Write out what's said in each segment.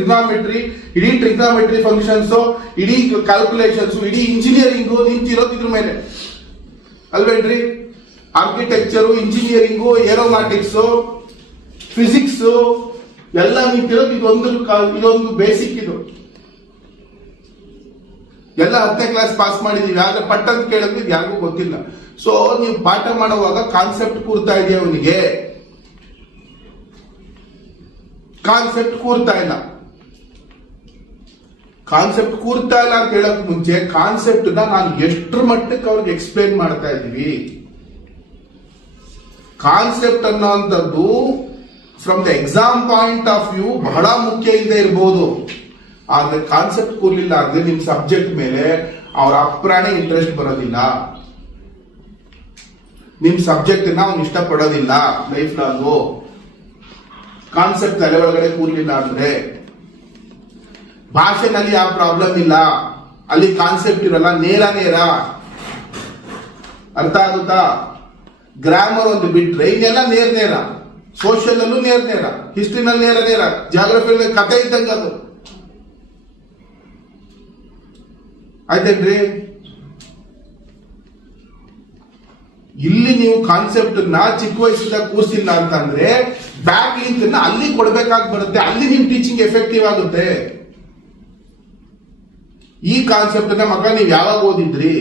Trigonometry, ಇಡೀ trigonometry functions, ಇಡೀ calculations, ಇಡೀ ಇಂಜಿನಿಯರಿಂಗು ನಿಂತಿರೋದು ಇದ್ರ ಮೇಲೆ ಅಲ್ವೇನ್ರಿ? ಆರ್ಕಿಟೆಕ್ಚರು, ಇಂಜಿನಿಯರಿಂಗು, ಏರೋನಾಟಿಕ್ಸ್, ಫಿಸಿಕ್ಸ್ ಎಲ್ಲ ನಿಂತಿರೋದು ಇದೊಂದು ಬೇಸಿಕ್. ಇದು ಎಲ್ಲ 10ನೇ ಕ್ಲಾಸ್ ಪಾಸ್ ಮಾಡಿದೀವಿ, ಆದ್ರೆ ಪಟ್ಟ ಅಂತ ಕೇಳಿದ್ರೆ ಯಾರಿಗೂ ಗೊತ್ತಿಲ್ಲ. ಸೊ ನೀವು ಪಾಠ ಮಾಡುವಾಗ ಕಾನ್ಸೆಪ್ಟ್ ಕೂರ್ತಾ ಇದೆಯಾ ಅವನಿಗೆ? ಕಾನ್ಸೆಪ್ಟ್ ಕೂರ್ತಾ ಇಲ್ಲ. ಕಾನ್ಸೆಪ್ಟ್ ಕೂರ್ತಾ ಇಲ್ಲ ಅಂತ ಹೇಳಕ್ ಮುಂಚೆ ಕಾನ್ಸೆಪ್ಟ್ ನಾನು ಎಷ್ಟರ ಮಟ್ಟಕ್ಕೆ ಅವ್ರಿಗೆ ಎಕ್ಸ್ಪ್ಲೇನ್ ಮಾಡ್ತಾ ಇದ್ದೀವಿ. ಕಾನ್ಸೆಪ್ಟ್ ಅನ್ನೋಂಥದ್ದು from the exam point of view ಬಹಳ ಮುಖ್ಯ ಇಲ್ಲದೆ ಇರಬಹುದು, ಆದ್ರೆ ಕಾನ್ಸೆಪ್ಟ್ ಕೂರ್ಲಿಲ್ಲ ಅಂದ್ರೆ ನಿಮ್ ಸಬ್ಜೆಕ್ಟ್ ಮೇಲೆ ಅವ್ರ ಅಪ್ರಾಣೆ ಇಂಟ್ರೆಸ್ಟ್ ಬರೋದಿಲ್ಲ, ನಿಮ್ ಸಬ್ಜೆಕ್ಟ್ ಅವ್ನು ಇಷ್ಟಪಡೋದಿಲ್ಲ ಲೈಫ್ ಲಾಂಗು. ಕಾನ್ಸೆಪ್ಟ್ ತಲೆ ಒಳಗಡೆ ಕೂರ್ಲಿಲ್ಲ ಅಂದ್ರೆ ಭಾಷೆನಲ್ಲಿ ಯಾವ ಪ್ರಾಬ್ಲಮ್ ಇಲ್ಲ, ಅಲ್ಲಿ ಕಾನ್ಸೆಪ್ಟ್ ಇರಲ್ಲ, ನೇರ ಅರ್ಥ ಆಗುತ್ತಾ? ಗ್ರಾಮರ್ ಒಂದು ಬಿಟ್ರೆ ಇನ್ನೆಲ್ಲ ನೇರ. ಸೋಷಿಯಲ್ ಅಲ್ಲೂ ನೇರ, ಹಿಸ್ಟ್ರಿನಲ್ಲಿ ನೇರ, ಜಾಗ್ರಫಿಯಲ್ಲಿ ಕಥೆ ಇದ್ದಂಗ ಅದು. ಆಯ್ತೇನ್ರಿ? ಇಲ್ಲಿ ನೀವು ಕಾನ್ಸೆಪ್ಟ್ ಚಿಕ್ಕ ವಯಸ್ಸಿಂದ ಕೂರಿಸಿಲ್ಲ ಅಂತಂದ್ರೆ ಬ್ಯಾಕ್ ಲಿಂಕ್ ಅಲ್ಲಿ ಕೊಡ್ಬೇಕಾಗಿ ಬರುತ್ತೆ, ಅಲ್ಲಿ ನಿಮ್ ಟೀಚಿಂಗ್ ಎಫೆಕ್ಟಿವ್ ಆಗುತ್ತೆ. ಈ ಕಾನ್ಸೆಪ್ಟ್ ಮಗ ನೀವು ಯಾವಾಗ ಓದಿದ್ರಿ?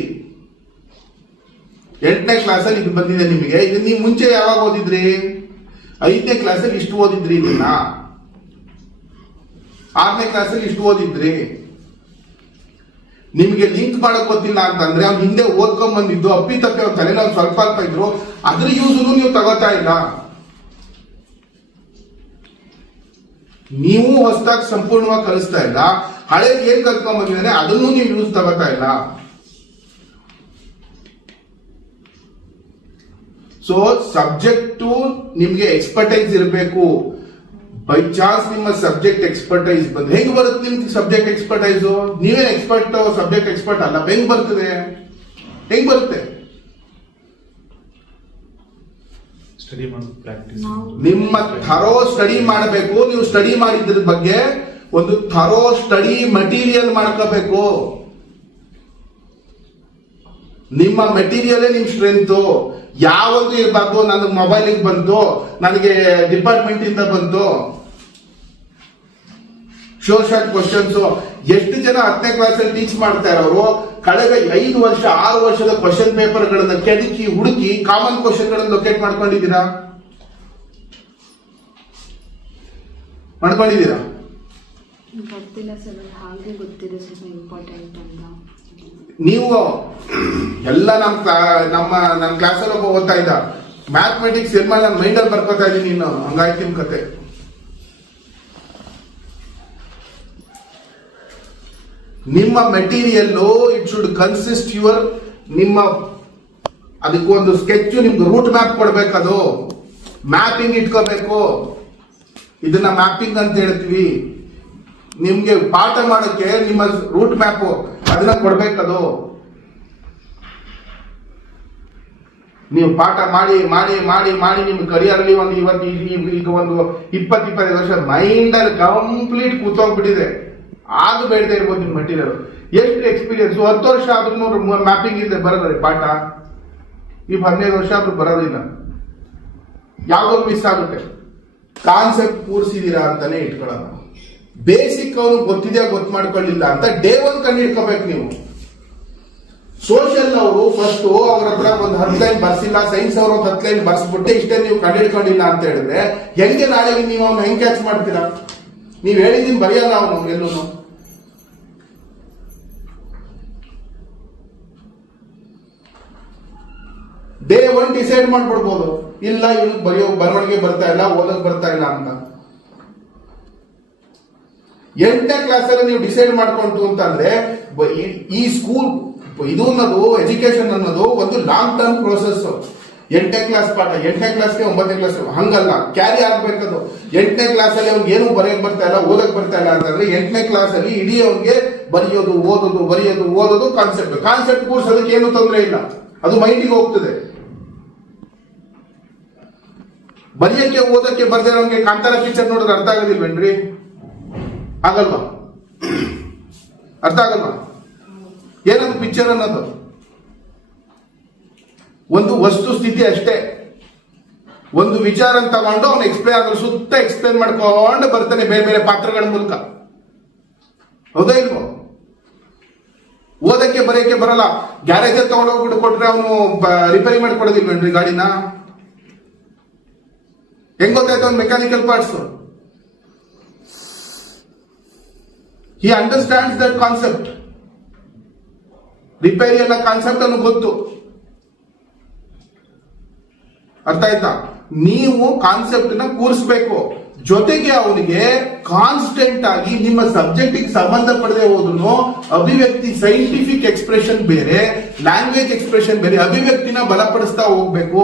8ನೇ ಕ್ಲಾಸಲ್ಲಿ ಇದು ಬಂದಿದೆ ನಿಮಗೆ. ಇದು ನೀವು ಮುಂಚೆ ಯಾವಾಗ ಓದಿದ್ರಿ? 5ನೇ ಕ್ಲಾಸಲ್ಲಿ ಇಷ್ಟು ಓದಿದ್ರಿ, ಇದನ್ನ 6ನೇ ಕ್ಲಾಸಲ್ಲಿ ಇಷ್ಟು ಓದಿದ್ರಿ. ನಿಮ್ಗೆ ಲಿಂಕ್ ಮಾಡಕ್ ಗೊತ್ತಿಲ್ಲ ಅಂತಂದ್ರೆ ಅವ್ನು ಹಿಂದೆ ಓದ್ಕೊಂಡ್ ಬಂದಿದ್ದು ಅಪ್ಪಿತಪ್ಪಿ ಅವ್ನ ತಲೆನ ಅವ್ನು ಸ್ವಲ್ಪ ಅಲ್ಪ ಇದ್ರು, ಅದ್ರ ಯೂಸನ್ನು ನೀವು ತಗೋತಾ ಇಲ್ಲ. ನೀವು ಹೊಸದಾಗಿ ಸಂಪೂರ್ಣವಾಗಿ ಕಲಿಸ್ತಾ ಇಲ್ಲ, ಹಳೇದು ಏನ್ ಕಲ್ತ್ಕೊಂಡ್ ಬಂದಿದ್ದಾನೆ ಅದನ್ನು ನೀವು ಯೂಸ್ ತಗೋತಾ ಇಲ್ಲ. ಸೊ ಸಬ್ಜೆಕ್ಟ್ ನಿಮ್ಗೆ ಎಕ್ಸ್ಪರ್ಟೈಸ್ ಇರಬೇಕು. ಬೈ ಚಾನ್ಸ್ ನಿಮ್ಮ ಸಬ್ಜೆಕ್ಟ್ ಎಕ್ಸ್ಪರ್ಟೈಸ್ ಬಂದ್ರೆ ಹೆಂಗ್ ಬರುತ್ತೆ ನಿಮ್ಗೆ ಸಬ್ಜೆಕ್ಟ್ ಎಕ್ಸ್ಪರ್ಟೈಸ್? ನೀವೇ ಎಕ್ಸ್ಪರ್ಟ್, ಸಬ್ಜೆಕ್ಟ್ ಎಕ್ಸ್ಪರ್ಟ್ ಅಲ್ಲ, ಹೆಂಗ್ ಬರ್ತದೆ? ಹೆಂಗ್ ಬರುತ್ತೆ? ನಿಮ್ಮ ಥರೋ ಸ್ಟಡಿ ಮಾಡಬೇಕು. ನೀವು ಸ್ಟಡಿ ಮಾಡಿದ್ರ ಬಗ್ಗೆ ಒಂದು ಥರೋ ಸ್ಟಡಿ ಮಟೀರಿಯಲ್ ಮಾಡ್ಕೋಬೇಕು. ನಿಮ್ಮ ಮೆಟೀರಿಯಲ್ ನಿಮ್ ಸ್ಟ್ರೆಂತ್ ಯಾವುದು ಇರಬಾರ್ದು. ನನ್ನ ಮೊಬೈಲಿಗೆ ಬಂತು, ನನಗೆ ಡಿಪಾರ್ಟ್ಮೆಂಟ್ ಇಂದ ಬಂತು ಶಾರ್ಟ್ ಕ್ವಶನ್ಸ್. ಎಷ್ಟು ಜನ 10ನೇ ಕ್ಲಾಸಲ್ಲಿ ಟೀಚ್ ಮಾಡ್ತಾ ಇರೋರು ಕಳೆದ 5 ವರ್ಷ 6 ವರ್ಷದ ಕ್ವಶನ್ ಪೇಪರ್ ಗಳನ್ನ ಕೆದಕಿ ಹುಡುಕಿ ಕಾಮನ್ ಕ್ವಶನ್ ಗಳನ್ನ ಲೊಕೇಟ್ ಮಾಡ್ಕೊಂಡಿದ್ದೀರಾ? ನೀವು ಎಲ್ಲ ನಮ್ಮ ಕ್ಲಾಸಲ್ಲಿ ಒಬ್ಬ ಓದ್ತಾ ಇದ್ದ ಮ್ಯಾಥಮೆಟಿಕ್ಸ್ ನನ್ನ ಮೈಂಡಲ್ಲಿ ಬರ್ಕೋತಾ ಇದ್ದೀನಿ, ನೀನು ಹಂಗಾಯ್ತು ನಿಮ್ ಕತೆ. ನಿಮ್ಮ material it should consist your ಅದಕ್ಕೆ ಒಂದು ಸ್ಕೆಚ್, ನಿಮ್ಗೆ ರೂಟ್ ಮ್ಯಾಪ್ ಕೊಡ್ಬೇಕದು, ಮ್ಯಾಪಿಂಗ್ ಇಟ್ಕೋಬೇಕು. ಇದನ್ನ ಮ್ಯಾಪಿಂಗ್ ಅಂತ ಹೇಳ್ತೀವಿ. ನಿಮ್ಗೆ ಪಾಠ ಮಾಡೋಕೆ ನಿಮ್ಮ ರೂಟ್ ಮ್ಯಾಪ್ ಅದನ್ನ ಕೊಡ್ಬೇಕದು. ನೀವು ಪಾಠ ಮಾಡಿ ಮಾಡಿ ಮಾಡಿ ಮಾಡಿ ನಿಮ್ ಕರಿಯರ್ ಅಲ್ಲಿ ಈಗ ಒಂದು 20-25 ವರ್ಷ ಮೈಂಡ್ ಅಲ್ಲಿ ಕಂಪ್ಲೀಟ್ ಕೂತೋಗ್ಬಿಟ್ಟಿದೆ. ಅದು ಬೇಡದೆ ಇರ್ಬೋದು ನಿಮ್ ಮಟೀರಿಯಲ್. ಎಷ್ಟು ಎಕ್ಸ್ಪೀರಿಯನ್ಸ್? 10 ವರ್ಷ ಆದ್ರೂ ಮ್ಯಾಪಿಂಗ್ ಇಲ್ಲದೆ ಬರೋದ್ರಿ ಪಾಠ. ಈಗ 15 ವರ್ಷ ಆದ್ರೂ ಬರೋದಿಲ್ಲ, ಯಾವ್ದೋ ಮಿಸ್ ಆಗುತ್ತೆ. ಕಾನ್ಸೆಪ್ಟ್ ಕೂರಿಸಿದೀರಾ ಅಂತಾನೆ ಇಟ್ಕೊಳ್ಳೋಣ. ಬೇಸಿಕ್ ಅವನು ಗೊತ್ತಿದೆ ಗೊತ್ತು ಮಾಡ್ಕೊಳ್ಳಿಲ್ಲ ಅಂತ ಡೇ 1 ಕಂಡು ಹಿಡ್ಕೋಬೇಕು ನೀವು. ಸೋಷಿಯಲ್ ಅವರು ಫಸ್ಟ್ ಅವ್ರ ಹತ್ರ ಒಂದು 10 ಲೈನ್ ಬರ್ಸಿಲ್ಲ, ಸೈನ್ಸ್ ಅವರು ಒಂದು 10 ಲೈನ್ ಬರ್ಸ್ಬಿಟ್ಟೆ ಇಷ್ಟೇ ನೀವು ಕಂಡು ಹಿಡ್ಕೊಂಡಿಲ್ಲ ಅಂತ ಹೇಳಿದ್ರೆ ಹೆಂಗೆ ನಾಳೆ ನೀವು ಅವ್ನು ಹೆಂಗ್ ಕ್ಯಾಚ್ ಮಾಡ್ತೀರಾ? ನೀವ್ ಹೇಳಿದೀನಿ ಬರೆಯಲ್ಲ ಅವನು ಎಲ್ಲೂ. ಡೇ 1 ಡಿಸೈಡ್ ಮಾಡ್ಬಿಡ್ಬೋದು, ಇಲ್ಲ ಇವನಿಗೆ ಬರವಣಿಗೆ ಬರ್ತಾ ಇಲ್ಲ, ಓದಕ್ ಬರ್ತಾ ಇಲ್ಲ ಅಂತ. 8ನೇ ಕ್ಲಾಸಲ್ಲಿ ನೀವು ಡಿಸೈಡ್ ಮಾಡ್ಕೊಂತು ಅಂತಂದ್ರೆ ಈ ಸ್ಕೂಲ್ ಇದು ಅನ್ನೋದು ಎಜುಕೇಶನ್ ಅನ್ನೋದು ಒಂದು ಲಾಂಗ್ ಟರ್ಮ್ ಪ್ರೋಸೆಸ್. 8ನೇ ಕ್ಲಾಸ್ ಪಾಠ 8ನೇ ಕ್ಲಾಸ್ಗೆ 9ನೇ ಕ್ಲಾಸ್ ಹಂಗಲ್ಲ, ಕ್ಯಾರಿ ಆಗ್ಬೇಕದು. 8ನೇ ಕ್ಲಾಸಲ್ಲಿ ಅವ್ನಿಗೆ ಏನು ಬರೆಯಕ್ ಬರ್ತಾ ಇಲ್ಲ, ಓದಕ್ ಬರ್ತಾ ಇಲ್ಲ ಅಂತಂದ್ರೆ 8ನೇ ಕ್ಲಾಸಲ್ಲಿ ಇಡೀ ಅವ್ನಿಗೆ ಬರೆಯೋದು ಓದೋದು ಕಾನ್ಸೆಪ್ಟ್ ಕೂರ್ಸೋದಕ್ಕೆ ಏನು ತೊಂದರೆ ಇಲ್ಲ, ಅದು ಮೈಂಡಿಗೆ ಹೋಗ್ತದೆ. ಬರೆಯಕ್ಕೆ ಓದಕ್ಕೆ ಬರ್ದೇ ನಮ್ಗೆ ಕಾಂತಾರ ಪಿಕ್ಚರ್ ನೋಡಿದ್ರೆ ಅರ್ಥ ಆಗೋದಿಲ್ವೇನ್ರಿ? ಆಗಲ್ವಾ? ಅರ್ಥ ಆಗಲ್ವಾ? ಏನದು ಪಿಕ್ಚರ್ ಅನ್ನೋದು? ಒಂದು ವಸ್ತು ಸ್ಥಿತಿ ಅಷ್ಟೇ. ಒಂದು ವಿಚಾರ ತಗೊಂಡು ಅವನು ಅದ್ರ ಸುತ್ತ ಎಕ್ಸ್ಪ್ಲೇನ್ ಮಾಡ್ಕೊಂಡು ಬರ್ತಾನೆ ಬೇರೆ ಬೇರೆ ಪಾತ್ರಗಳ ಮೂಲಕ. ಹೌದಾ ಇಲ್ವೋ? ಓದಕ್ಕೆ ಬರೆಯಕ್ಕೆ ಬರಲ್ಲ. ಗ್ಯಾರೇಜ್ ತಗೊಂಡು ಹೋಗ್ಬಿಟ್ಟು ಕೊಟ್ರೆ ಅವನು ರಿಪೇರಿ ಮಾಡ್ಕೊಡೋದಿಲ್ವೇನ್ರಿ ಗಾಡಿನ? ಹೆಂಗ್ ಗೊತ್ತಾಯ್ತು ಅವ್ನು mechanical parts? He understands that concept. Repair ಅನ್ನೋ ಕಾನ್ಸೆಪ್ಟ್ ಅನ್ನು ಗೊತ್ತು. ಅರ್ಥ ಆಯ್ತಾ? ನೀವು ಕಾನ್ಸೆಪ್ಟ್ ನ ಕೂರಿಸ್ಬೇಕು. ಜೊತೆಗೆ ಅವನಿಗೆ ಕಾನ್ಸ್ಟೆಂಟ್ ಆಗಿ ನಿಮ್ಮ ಸಬ್ಜೆಕ್ಟ್ ಸಂಬಂಧಪಡದೆ ಹೋದ್ರು ಅಭಿವ್ಯಕ್ತಿ, ಸೈಂಟಿಫಿಕ್ ಎಕ್ಸ್ಪ್ರೆಷನ್ ಬೇರೆ, ಲ್ಯಾಂಗ್ವೇಜ್ ಎಕ್ಸ್ಪ್ರೆಷನ್ ಬೇರೆ, ಅಭಿವ್ಯಕ್ತಿನ ಬಲಪಡಿಸ್ತಾ ಹೋಗ್ಬೇಕು.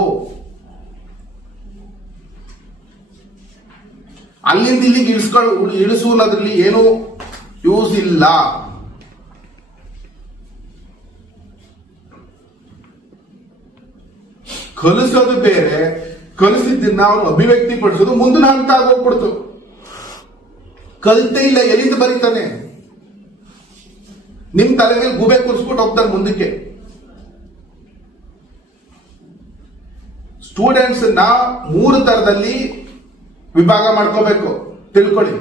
ಅಲ್ಲಿಂದ ಇಲ್ಲಿಗೆ ಇಳಿಸುವುದರಲ್ಲಿ ಏನು ಯೂಸ್ ಇಲ್ಲ. ಕಲಿಸೋದು ಬೇರೆ, ಕಲಿಸಿದ್ದನ್ನ ಅವನು ಅಭಿವ್ಯಕ್ತಿ ಪಡಿಸೋದು ಮುಂದಿನ ಹಂತ ಆಗೋಗ್ಬಿಡ್ತು. ಕಲಿತೇ ಇಲ್ಲ, ಎಲ್ಲಿಂದ ಬರೀತಾನೆ? ನಿಮ್ ತಲೆ ಮೇಲೆ ಗುಬೆ ಕೂರಿಸ್ಬಿಟ್ಟು ಹೋಗ್ತಾರೆ ಮುಂದಕ್ಕೆ. ಸ್ಟೂಡೆಂಟ್ಸ್ ನ 3 ತರದಲ್ಲಿ ವಿಭಾಗ ಮಾಡ್ಕೋಬೇಕು, ತಿಳ್ಕೊಳ್ಳಿ.